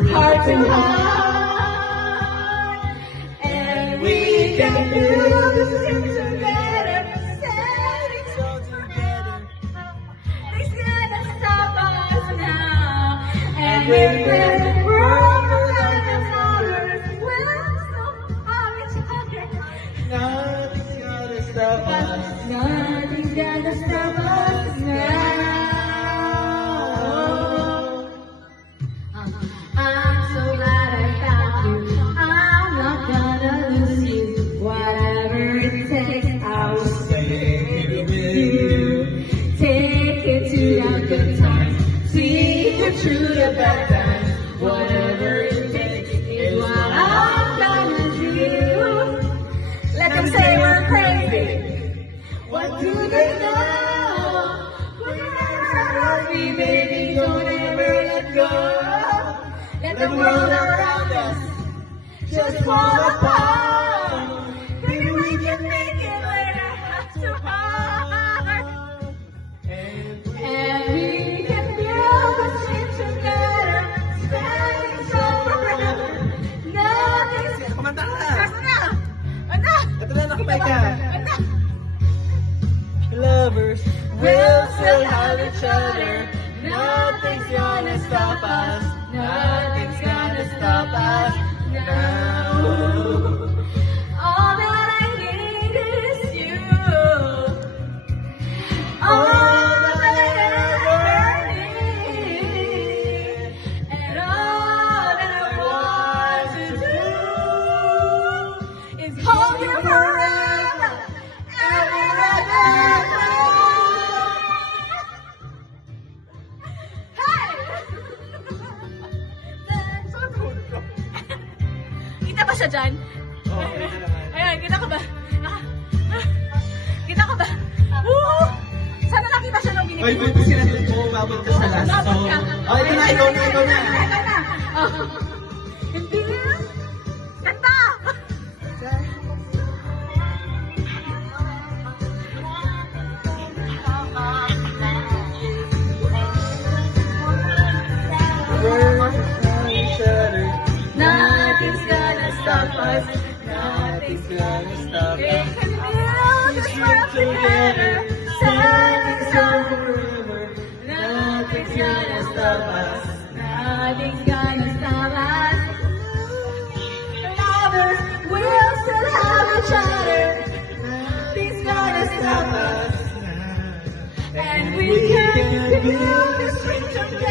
We're heart to heart, and we can build this thing together. Standing strong together. Nothing's gonna stop us now, and if there's a world around another, we'll stop each other. Nothing's gonna stop us. Nothing's gonna stop us now. I'm so glad I found you. I'm not gonna lose you. Whatever it takes, I will stay with you. Take it to our good times. See it through the bad times. Whatever it takes is what I'm gonna do. Let them say we're crazy. What do they know? We're happy, baby, don't ever let go. Let the world around us just fall apart. Baby, we can make it later, heart to heart. And we can build a dream together, standing strong forever. Nothing's Kumanta ka! Ano? Ito na, nakapay ka! Ano? Lovers, We'll still have each other. nothing's gonna stop us. Nothing's gonna stop us now. All that I need is you. All that I ever need, and all that I want to do is hold you forever and forever. Kita ba siya dyan? Oo, kita naman. Ayan, kita ka ba? Kita ka ba? Woo! Sana nakita siya nung Oy, binigay mo. buti sila dito mo, umabot ka sa last Umabot song. ka. Oh, ito na, ikaw na, ikaw na. Ito na. Oh. Hindi na. Kanta! Nothing's gonna stop us. Nothing's gonna stop us. We can build this world together. Standing strong forever. Nothing's gonna stop us. Nothing's gonna stop us. Lovers, we'll still have each other. Nothing's gonna stop us. And we can build this thing together.